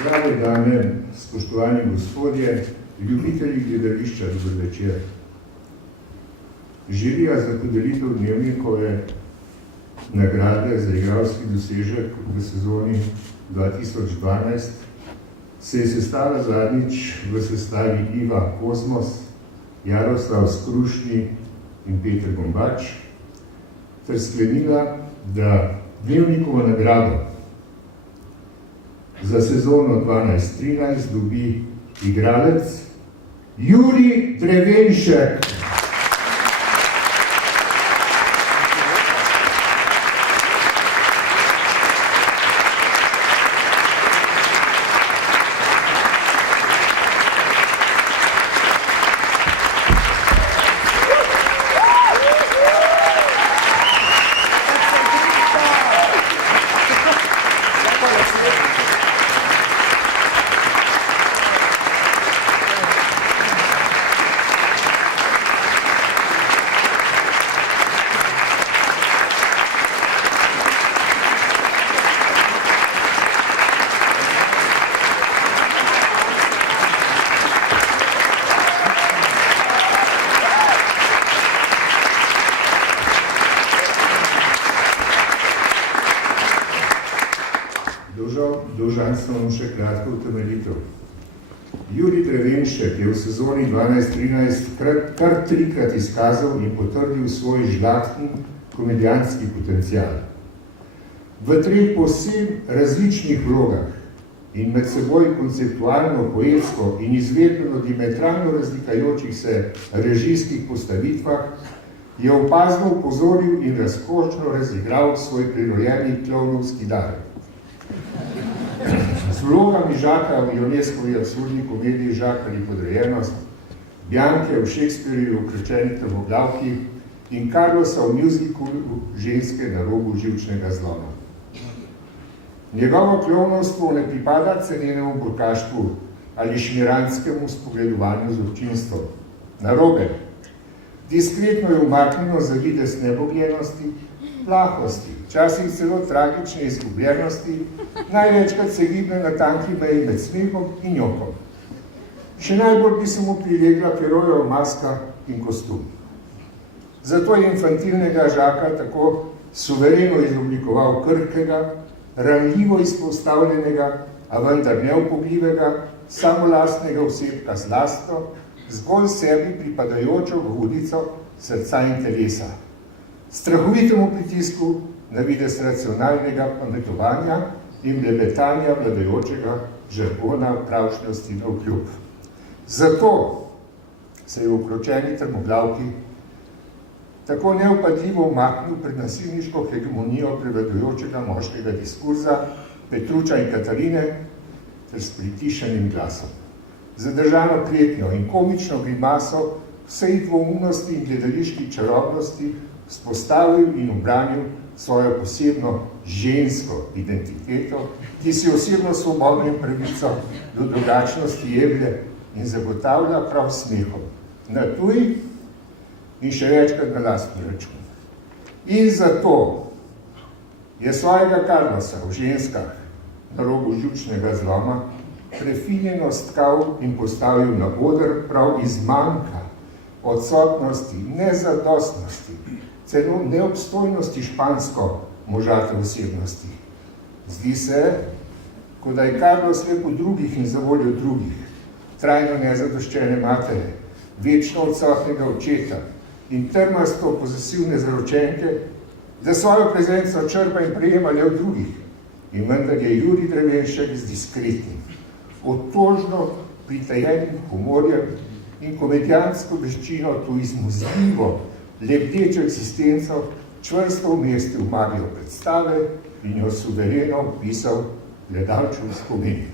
Zdrave dame, spoštovani gospodje, ljubitelji gledališča, dober večer. Žirija za podelitev Dnevnikove nagrade za igralski dosežek v sezoni 2012 se je sestala zadnjič v sestavi Iva Kozmos, Jaroslav Skrušni in Peter Gombač, ter sklenila, da Dnevnikovo nagrado za sezono 12-13 dobi igralec Jurij Drevenšek. Dolžan sem vam še kratko utemeljitev. Jurij Drevenšek je v sezoni 12-13 kar trikrat izkazal in potrdil svoj žlahtni komedijanski potencial. V treh povsem različnih vlogah in med seboj konceptualno, poetsko in izvedbeno diametralno razlikajočih se režijskih postavitvah je opazno upozoril in razkošno razigral svoj prirojeni klovnovski dar. Z vlogami Žaka v Ionescovi absurdni komediji Žak ali podrejenost, Bjanke v Shakespeareju Ukrečeni trmoglavki in Carlosa v muzikulu Ženske na robu živčnega zloma. Njegovo klovnovstvo ne pripada cenenemu burkaštvu ali šmirantskemu spogledovanju z občinstvom. Narobe. Diskretno je umaknjeno za videz nebogljenosti, plahosti, včasih celo tragične izgubljenosti, največkrat se giblje na tanki meji med smehom in njokom. Še najbolj bi se mu prilegla Perojeva maska in kostum. Zato je infantilnega Žaka tako suvereno izoblikoval krhkega, ranljivo izpostavljenega, a vendar neupogljivega, samolastnega osebka z lastno, zgolj sebi pripadajočo vodico srca in telesa. Strahovitemu pritisku na videz racionalnega pametovanja in blebetanja vladajočega žargona pravšnjosti na vkljub. Zato se je v Ukročeni trmoglavki tako neupadljivo umaknil pred nasilniško hegemonijo prevladujočega moškega diskurza Petruča in Katarine ter s pritišanim glasom. Zadržano kretnjo in komično grimaso vsej dvoumnosti in gledališki čarobnosti spostavil in obranil svojo posebno žensko identiteto, ki si osebno svobodno in pravico do drugačnosti jemlje in zagotavlja prav smehom na tuj in še večkrat na lastni račun. In zato je svojega Carlosa v Ženskah na robu živčnega zloma prefinjeno stkal in postavil na oder prav iz manjka, odsotnosti, nezadostnosti, celo neobstojnosti špansko možate osebnosti. Zdi se, kot da je Carlos le po drugih in za voljo drugih, trajno nezadoščene matere, večno odsotnega očeta in trmasto posesivne zaročenke, za svojo prezenco črpa in prejema le od drugih. In vendar je Jurij Drevenšek z diskretnim, otožno pritajenim humorjem in komedijansko veščino tu izmuzljivo, lebdečo eksistenco čvrsto umestil v magijo predstave in jo suvereno opisal gledalčev spomin.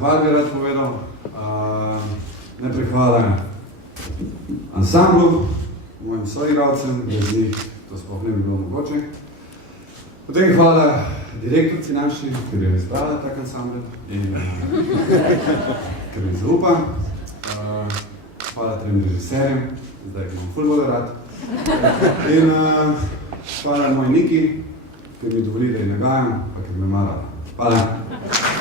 zahval bi rad povedal. Najprej hvala ansamblu, mojim soigralcem, brez njih to sploh ne bi bilo mogoče. Potem hvala direktorci naši, ker je izbrala tak ansambl in ker mi zaupa. Hvala trem režiserjem, zdaj imam ful bolj rad. In hvala moji Niki, ker mi dovoli, da ji nagajam, pa ker me ima rada. Hvala.